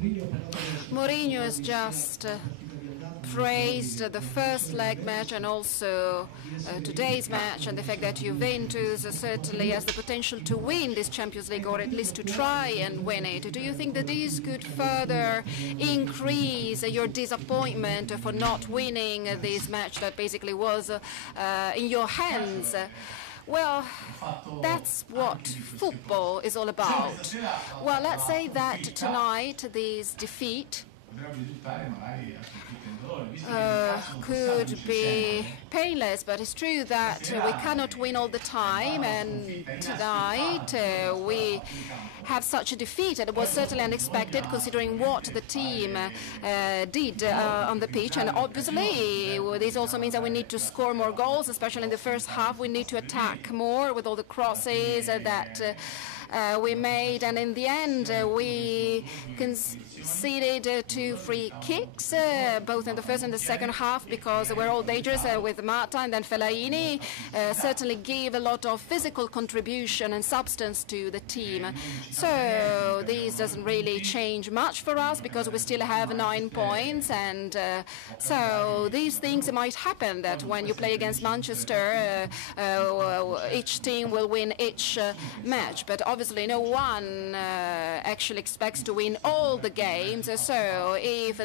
Mourinho has just praised the first leg match and also today's match, and the fact that Juventus certainly has the potential to win this Champions League, or at least to try and win it. Do you think that this could further increase your disappointment for not winning this match that basically was in your hands? Well, that's what football is all about. Well, let's say that tonight this defeat could be painless, but it's true that we cannot win all the time, and tonight we have such a defeat, and it was certainly unexpected considering what the team did on the pitch. And obviously this also means that we need to score more goals, especially in the first half. We need to attack more with all the crosses that we made, and in the end we conceded 2 free kicks, both in the first and the second half, because we're all dangerous with Mata, and then Fellaini certainly gave a lot of physical contribution and substance to the team. So this doesn't really change much for us because we still have 9 points, and so these things might happen, that when you play against Manchester, each team will win each match, but obviously no one actually expects to win all the games. So if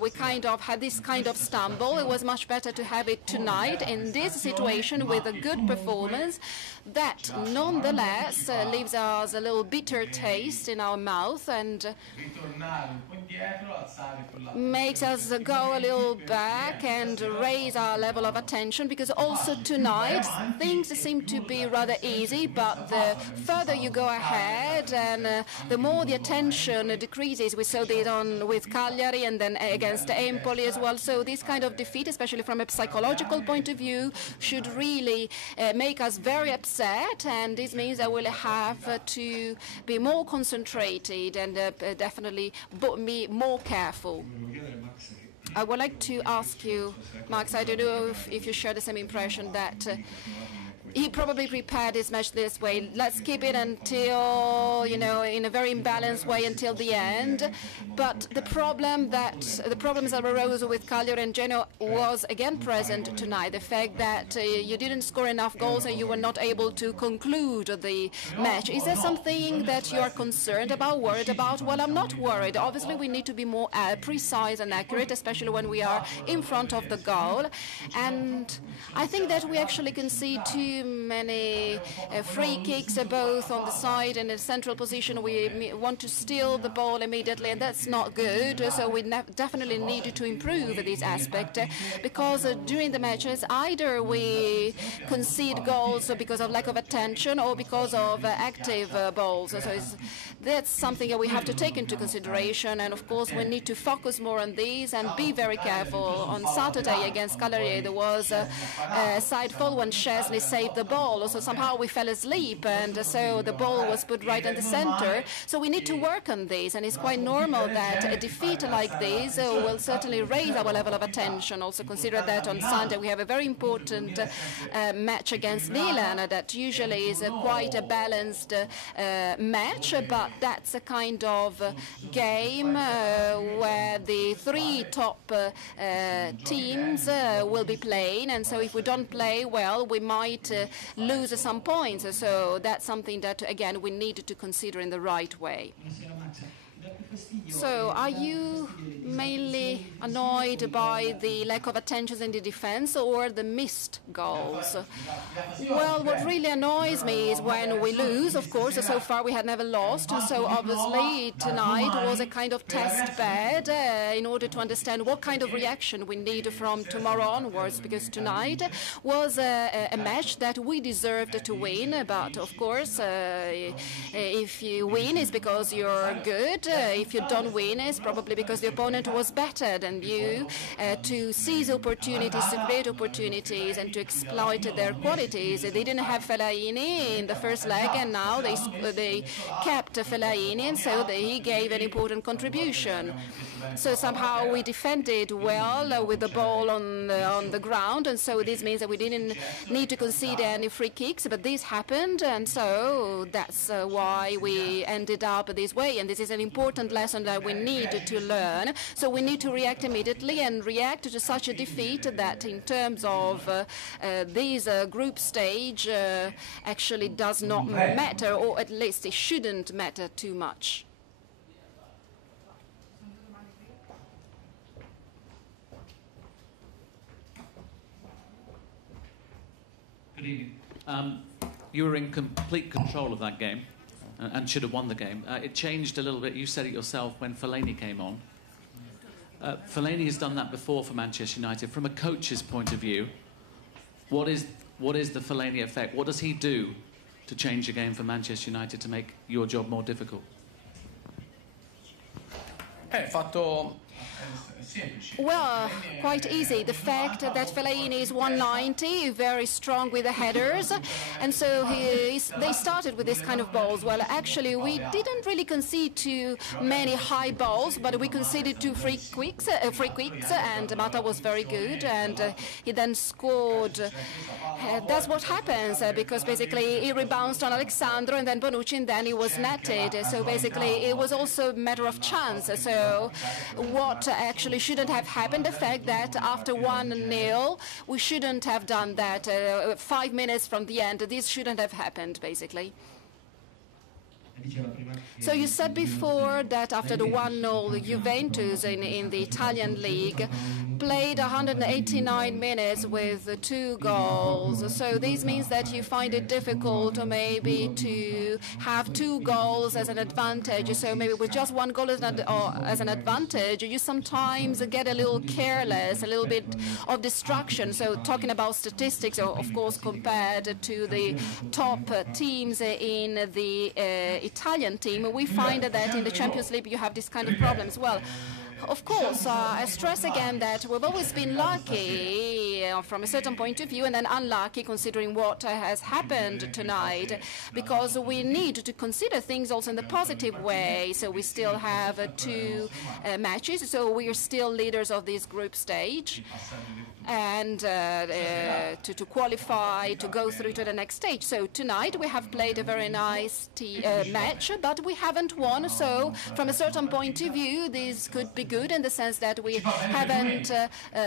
we kind of had this kind of stumble, it was much better to have it tonight in this situation with a good performance that nonetheless leaves us a little bitter taste in our mouth and makes us go a little back and raise our level of attention, because also tonight things seem to be rather easy, but the further you go ahead and the more the attention decreases. We saw this with Cagliari and then against Empoli as well. So this kind of defeat, especially from a psychological point of view, should really make us very upset, and this means that we'll have to be more concentrated and definitely be more careful. I would like to ask you, Max, I don't know if you share the same impression that he probably prepared his match this way. Let's keep it until, in a very imbalanced way until the end. But the problems that arose with Cagliari and Genoa was again present tonight. The fact that you didn't score enough goals and you were not able to conclude the match. Is there something that you are concerned about, worried about? Well, I'm not worried. Obviously, we need to be more precise and accurate, especially when we are in front of the goal. And I think that we actually concede too many free kicks, both on the side and in the central position. We want to steal the ball immediately, and that's not good. So we definitely need to improve this aspect, because during the matches either we concede goals because of lack of attention or because of active balls. So that's something that we have to take into consideration, and of course we need to focus more on these and be very careful. On Saturday against Cagliari there was a side fall when Szczesny saved the ball. So somehow we fell asleep, and so the ball was put right in the center. So we need to work on this, and it's quite normal that a defeat like this will certainly raise our level of attention. Also consider that on Sunday we have a very important match against Milan that usually is quite a balanced match, but that's a kind of game where the 3 top teams will be playing, and so if we don't play well we might lose some points. So that's something that again we need to consider in the right way. So are you mainly annoyed by the lack of attention in the defense or the missed goals? Well, what really annoys me is when we lose, of course. So far we had never lost, so obviously tonight was a kind of test bed in order to understand what kind of reaction we need from tomorrow onwards, because tonight was a match that we deserved to win. But of course if you win it's because you're good. If you don't win, it's probably because the opponent was better than you. To seize opportunities, to create opportunities, and to exploit their qualities. They didn't have Fellaini in the first leg, and now they kept Fellaini, and so he gave an important contribution. So somehow we defended well with the ball on the ground, and so this means that we didn't need to concede any free kicks, but this happened, and so that's why we ended up this way. And this is an important important lesson that we need to learn. So we need to react immediately and react to such a defeat that in terms of this group stage actually does not matter, or at least it shouldn't matter too much. Good evening. You were in complete control of that game and should have won the game. It changed a little bit, you said it yourself, when Fellaini came on. Fellaini has done that before for Manchester United. From a coach's point of view, what is the Fellaini effect? What does he do to change the game for Manchester United to make your job more difficult? Well, quite easy. The fact that Fellaini is 190, very strong with the headers, and so they started with this kind of balls. Well, actually, we didn't really concede too many high balls, but we conceded 2 free kicks, and Mata was very good, and he then scored. That's what happens, because basically he rebounced on Alexandro, and then Bonucci, and then he was netted. So basically, it was also a matter of chance. So what actually shouldn't have happened, the fact that after 1-0 we shouldn't have done that. 5 minutes from the end, this shouldn't have happened, basically. So you said before that after the 1-0, Juventus in the Italian league played 189 minutes with 2 goals. So this means that you find it difficult maybe to have 2 goals as an advantage. So maybe with just 1 goal as an advantage, you sometimes get a little careless, a little bit of distraction. So talking about statistics, of course, compared to the top teams in the Italian team, we find that in the Champions League you have this kind of problems. Well, of course, I stress again that we've always been lucky from a certain point of view, and then unlucky considering what has happened tonight, because we need to consider things also in the positive way. So we still have 2 matches, so we are still leaders of this group stage, and to qualify, to go through to the next stage. So tonight we have played a very nice match, but we haven't won. So from a certain point of view, this could be good in the sense that we haven't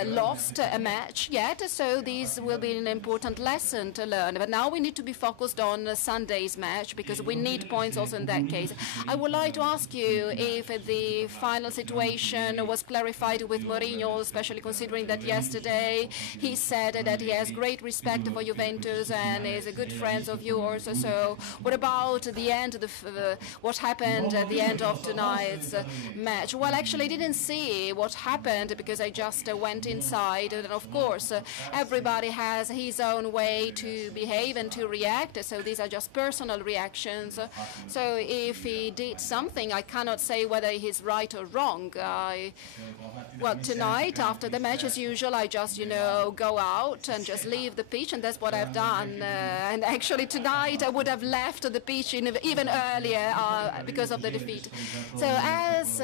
lost a match yet. So this will be an important lesson to learn. But now we need to be focused on Sunday's match, because we need points also in that case. I would like to ask you if the final situation was clarified with Mourinho, especially considering that yesterday he said that he has great respect for Juventus and is a good friend of yours. So what about the end, what happened at the end of tonight's match? Well, actually I didn't see what happened because I just went inside, and of course everybody has his own way to behave and to react, so these are just personal reactions. So if he did something, I cannot say whether he's right or wrong. Well, tonight after the match, as usual, I just go out and just leave the pitch, and that's what I've done. And actually tonight I would have left the pitch even earlier because of the defeat. So as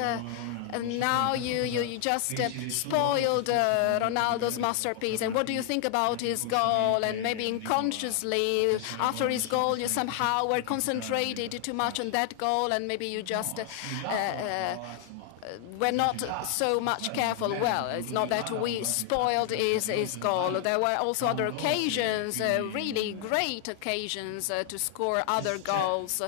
now you just spoiled Ronaldo's masterpiece, and what do you think about his goal? And maybe unconsciously after his goal you somehow were concentrated too much on that goal, and maybe you just we're not so much careful. Well, it's not that we spoiled his goal. There were also other occasions, really great occasions to score other goals.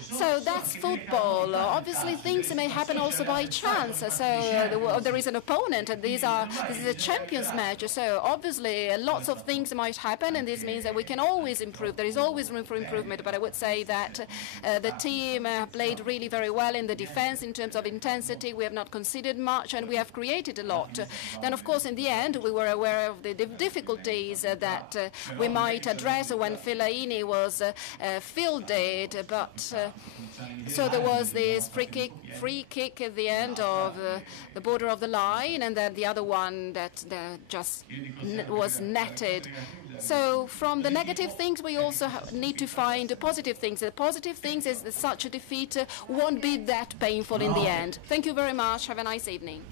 So that's football. Obviously, things may happen also by chance. So there is an opponent, and this is a Champions match. So obviously, lots of things might happen, and this means that we can always improve. There is always room for improvement. But I would say that the team played really very well in the defense in terms of intensity. We have not conceded much, and we have created a lot. Then, of course, in the end, we were aware of the difficulties that we might address when Fellaini was fielded. But so there was this free kick at the end of the border of the line, and then the other one that just was netted. So from the negative things, we also need to find the positive things. The positive things is that such a defeat won't be that painful in the end. Thank you very much. Have a nice evening.